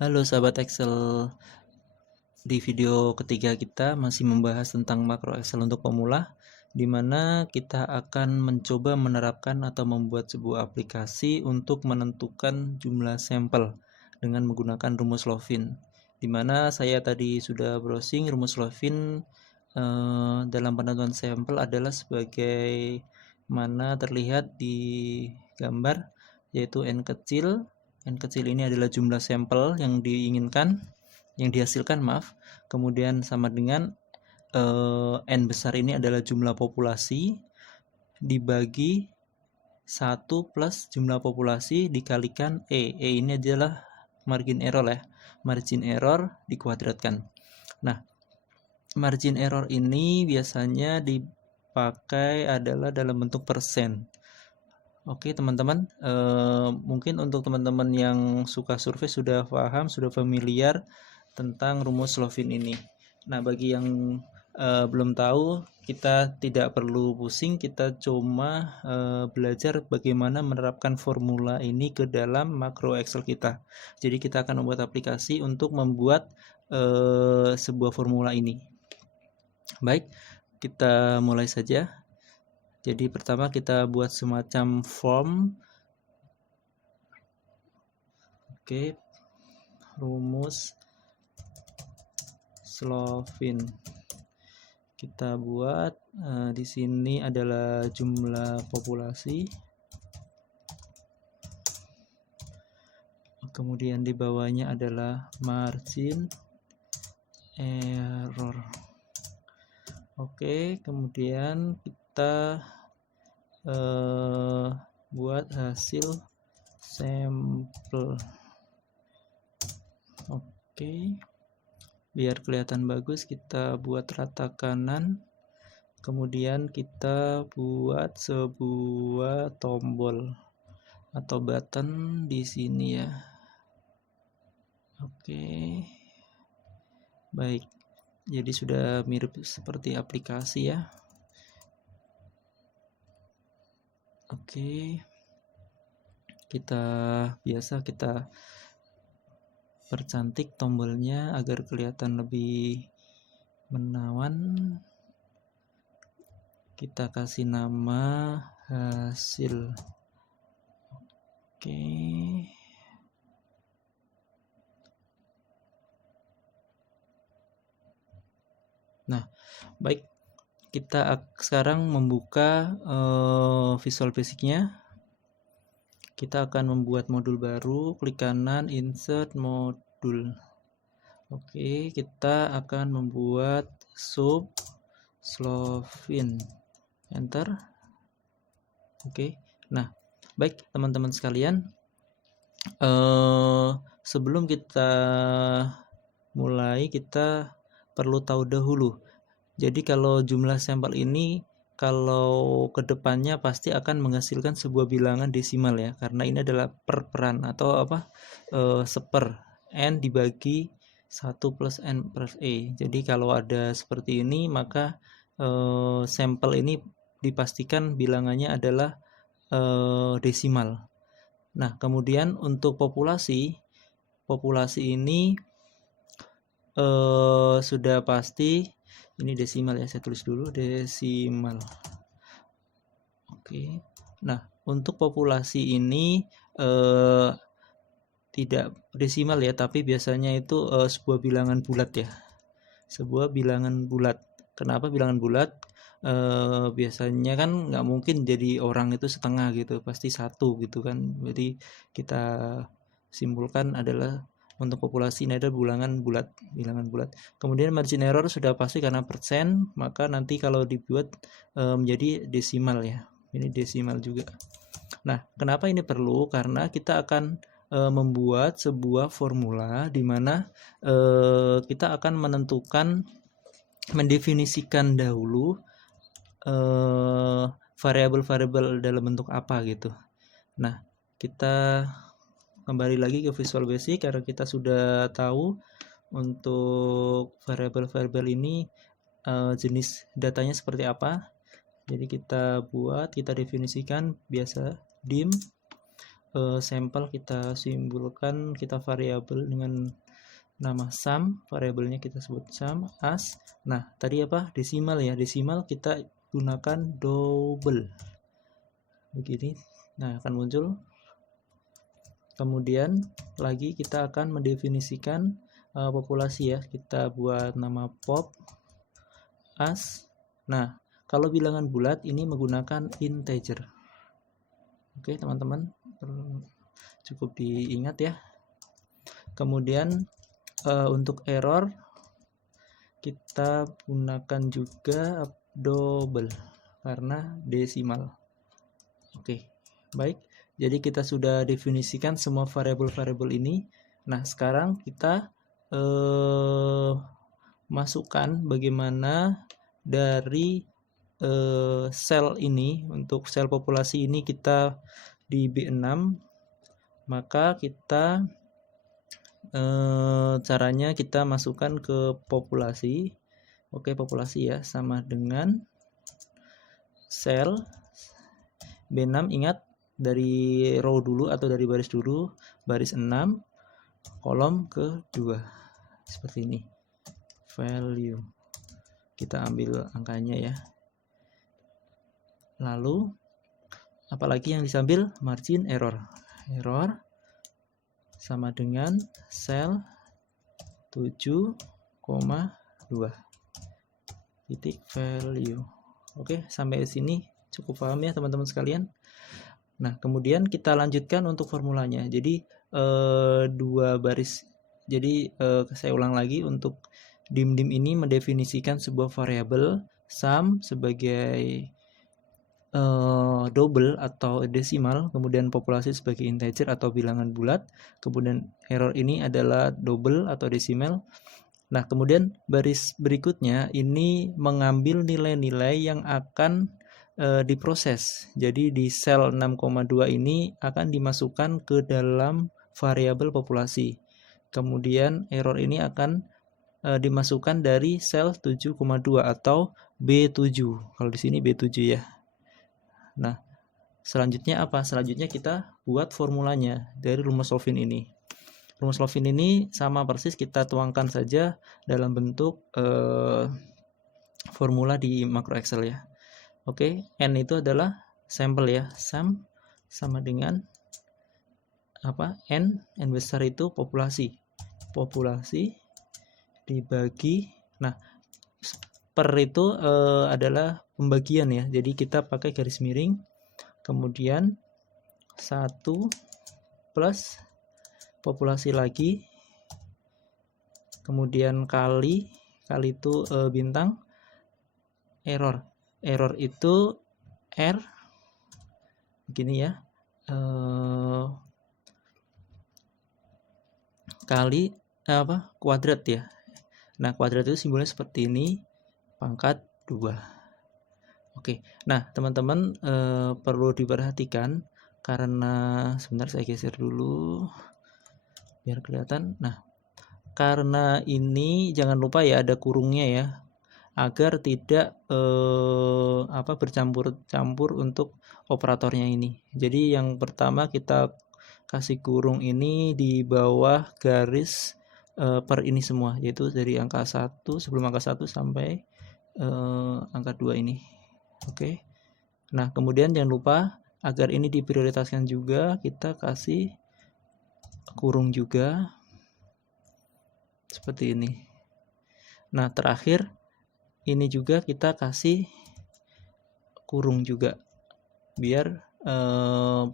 Halo sahabat Excel, di video ketiga kita masih membahas tentang makro Excel untuk pemula, di mana kita akan mencoba menerapkan atau membuat sebuah aplikasi untuk menentukan jumlah sampel dengan menggunakan rumus Lovin. Di mana saya tadi sudah browsing rumus Lovin dalam penentuan sampel adalah sebagai mana terlihat di gambar, yaitu N kecil. N kecil ini adalah jumlah sampel yang diinginkan, yang dihasilkan, kemudian sama dengan N besar ini adalah jumlah populasi dibagi 1 plus jumlah populasi dikalikan E ini adalah margin error ya, margin error dikuadratkan. Nah, margin error ini biasanya dipakai adalah dalam bentuk persen. Oke teman-teman, mungkin untuk teman-teman yang suka survei sudah paham, sudah familiar tentang rumus Lovin ini. Nah, bagi yang belum tahu, kita tidak perlu pusing, kita cuma belajar bagaimana menerapkan formula ini ke dalam makro Excel kita. Jadi kita akan membuat aplikasi untuk membuat sebuah formula ini. Baik, kita mulai saja. Jadi pertama kita buat semacam form. Oke, rumus Lovin kita buat. Di sini adalah jumlah populasi, kemudian di bawahnya adalah margin error. Oke, kemudian kita buat hasil sampel. Oke, biar kelihatan bagus kita buat rata kanan, kemudian kita buat sebuah tombol atau button di sini ya. Oke, baik, jadi sudah mirip seperti aplikasi ya. Oke, kita percantik tombolnya agar kelihatan lebih menawan. Kita kasih nama hasil. Oke. Nah, baik, kita sekarang membuka Visual Basic-nya. Kita akan membuat modul baru, klik kanan, insert modul. Oke, kita akan membuat sub Lovin, enter. Oke, nah baik teman-teman sekalian, sebelum kita mulai kita perlu tahu dahulu. Jadi kalau jumlah sampel ini, kalau kedepannya pasti akan menghasilkan sebuah bilangan desimal ya, karena ini adalah perperan atau seper N dibagi 1 plus N plus E. Jadi kalau ada seperti ini, maka sampel ini dipastikan bilangannya adalah desimal. Nah, kemudian untuk populasi ini sudah pasti ini desimal ya, saya tulis dulu desimal. Oke, nah untuk populasi ini tidak desimal ya, tapi biasanya itu sebuah bilangan bulat ya, sebuah bilangan bulat. Kenapa bilangan bulat? Biasanya kan nggak mungkin jadi orang itu setengah gitu, pasti satu gitu kan. Jadi kita simpulkan adalah untuk populasi ini ada bilangan bulat. Kemudian margin error sudah pasti karena persen, maka nanti kalau dibuat menjadi desimal ya. Ini desimal juga. Nah, kenapa ini perlu? Karena kita akan membuat sebuah formula di mana kita akan mendefinisikan dahulu variabel-variabel dalam bentuk apa gitu. Nah, kita kembali lagi ke Visual Basic karena kita sudah tahu untuk variabel-variabel ini jenis datanya seperti apa. Jadi kita definisikan biasa dim. sampel kita simbolkan, kita variabel dengan nama sum, variabelnya kita sebut sum as. Nah, tadi apa? Desimal ya. Desimal kita gunakan double. Begini. Nah, akan muncul. Kemudian lagi kita akan mendefinisikan populasi ya. Kita buat nama pop as. Nah, kalau bilangan bulat ini menggunakan integer. Oke, teman-teman, cukup diingat ya. Kemudian untuk error kita gunakan juga double karena desimal. Oke, baik. Jadi kita sudah definisikan semua variabel-variabel ini. Nah, sekarang kita masukkan bagaimana dari sel ini, untuk sel populasi ini kita di B6, maka kita caranya kita masukkan ke populasi. Oke, populasi ya, sama dengan sel B6. Ingat, dari row dulu atau dari baris dulu, baris 6, kolom ke-2 seperti ini. Value kita ambil angkanya ya. Lalu apalagi yang disambil? Margin error. Error sama dengan sel 7,2 titik value. Oke, sampai sini cukup paham ya teman-teman sekalian. Nah, kemudian kita lanjutkan untuk formulanya. Jadi dua baris. Jadi saya ulang lagi, untuk dim-dim ini mendefinisikan sebuah variabel sum sebagai double atau desimal, kemudian populasi sebagai integer atau bilangan bulat, kemudian error ini adalah double atau desimal. Nah, kemudian baris berikutnya ini mengambil nilai-nilai yang akan diproses. Jadi di sel 6,2 ini akan dimasukkan ke dalam variabel populasi. Kemudian error ini akan dimasukkan dari sel 7,2 atau B7. Kalau di sini B7 ya. Nah, selanjutnya apa? Selanjutnya kita buat formulanya dari rumus Lovin ini. Rumus Lovin ini sama persis, kita tuangkan saja dalam bentuk formula di makro Excel ya. Oke, N itu adalah sampel ya. Sum sama dengan apa? N besar itu populasi. Populasi dibagi, nah, per itu adalah pembagian ya. Jadi kita pakai garis miring, kemudian 1 plus populasi lagi, kemudian kali itu bintang, error itu R begini ya, kali apa, kuadrat ya. Nah, kuadrat itu simbolnya seperti ini, pangkat 2. Oke, nah teman-teman perlu diperhatikan, karena sebentar saya geser dulu biar kelihatan. Nah, karena ini jangan lupa ya ada kurungnya ya, agar tidak bercampur-campur untuk operatornya ini. Jadi yang pertama kita kasih kurung ini di bawah garis per ini semua, yaitu dari angka 1, sebelum angka 1 sampai angka 2 ini. Oke. Nah, kemudian jangan lupa agar ini diprioritaskan juga, kita kasih kurung juga seperti ini. Nah, terakhir ini juga kita kasih kurung juga, biar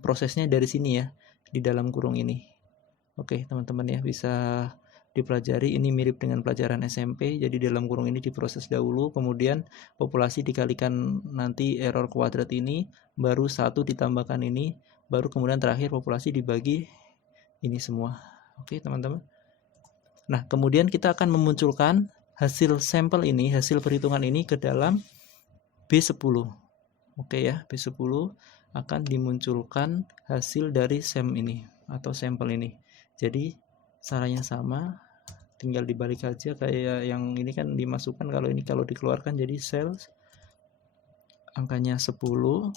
prosesnya dari sini ya, di dalam kurung ini. Oke, teman-teman ya, bisa dipelajari. Ini mirip dengan pelajaran SMP. Jadi dalam kurung ini diproses dahulu, kemudian populasi dikalikan nanti error kuadrat ini, baru 1 ditambahkan ini, baru kemudian terakhir populasi dibagi ini semua. Oke, teman-teman. Nah, kemudian kita akan memunculkan hasil sampel ini, hasil perhitungan ini ke dalam B10. Oke ya, B10 akan dimunculkan hasil dari SEM ini atau sampel ini. Jadi caranya sama, tinggal dibalik aja kayak yang ini kan dimasukkan, kalau dikeluarkan jadi sel angkanya 10,2.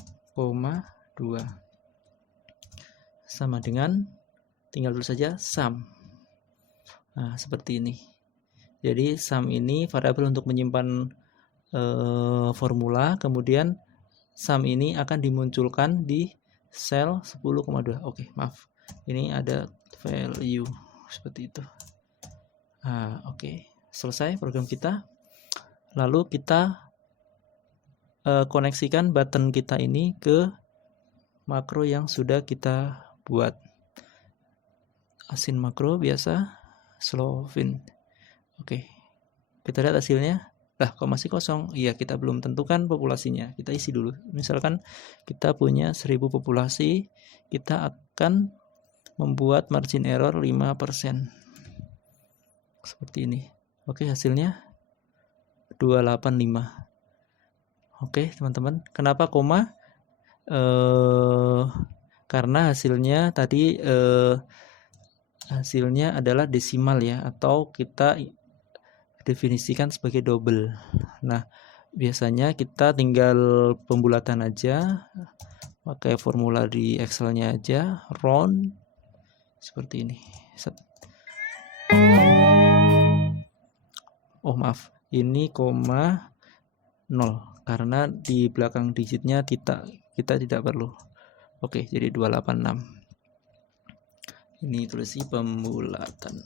sama dengan, tinggal tulis saja sum. Nah, seperti ini. Jadi sum ini variabel untuk menyimpan formula, kemudian sum ini akan dimunculkan di sel 10,2. Oke, maaf. Ini ada value seperti itu. Nah, oke. Selesai program kita. Lalu kita koneksikan button kita ini ke makro yang sudah kita buat. Asin makro biasa, Slovin. Oke. Kita lihat hasilnya. Lah, kok masih kosong? Iya, kita belum tentukan populasinya. Kita isi dulu. Misalkan kita punya 1000 populasi, kita akan membuat margin error 5%. Seperti ini. Oke, hasilnya 285. Oke, teman-teman. Kenapa koma? Karena hasilnya tadi hasilnya adalah desimal ya, atau kita definisikan sebagai double. Nah, biasanya kita tinggal pembulatan aja, pakai formula di Excel-nya aja, round seperti ini. Oh maaf, ini koma 0 karena di belakang digitnya kita tidak perlu. Oke, jadi 286. Ini tulisi pembulatan.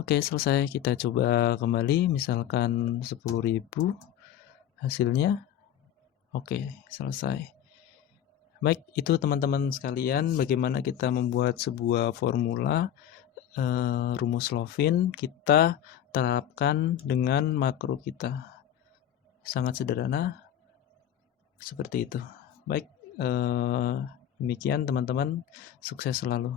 Oke, selesai. Kita coba kembali, misalkan 10.000 hasilnya. Oke, selesai. Baik, itu teman-teman sekalian bagaimana kita membuat sebuah formula rumus Slovin kita terapkan dengan makro kita. Sangat sederhana seperti itu. Baik, demikian teman-teman, sukses selalu.